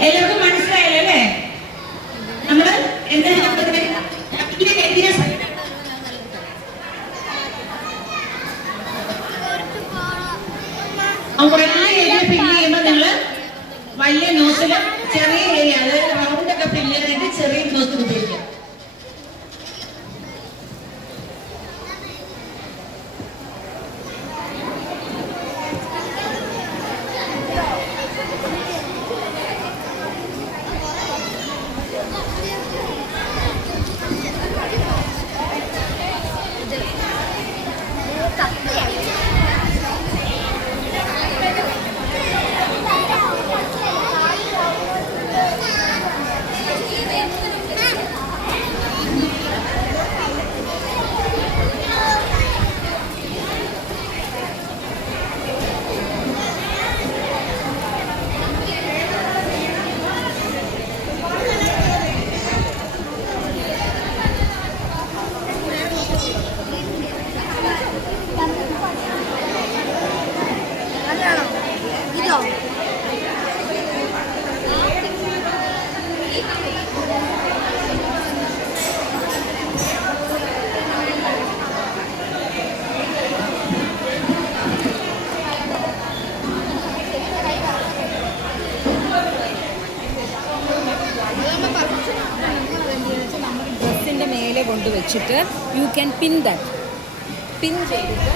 എല്ലാവർക്കും മനസ്സിലായല്ലോ അല്ലേ? നമ്മള് എന്താ കുറേ ഏരിയ ഫില്ല് ചെയ്യുമ്പോൾ നിങ്ങള് വലിയ ന്യൂസിലും ചെറിയ ഏരിയ അതായത് റൗണ്ട് ഒക്കെ ഫില്ല് ചെയ്യാനായിട്ട് ചെറിയ ന്യൂസ് ഉപയോഗിക്കാം. ഡ്രസ്സിൻ്റെ മേലെ കൊണ്ടുവച്ചിട്ട് യു ക്യാൻ പിൻ ദാറ്റ്. പിൻ ചെയ്തിട്ട്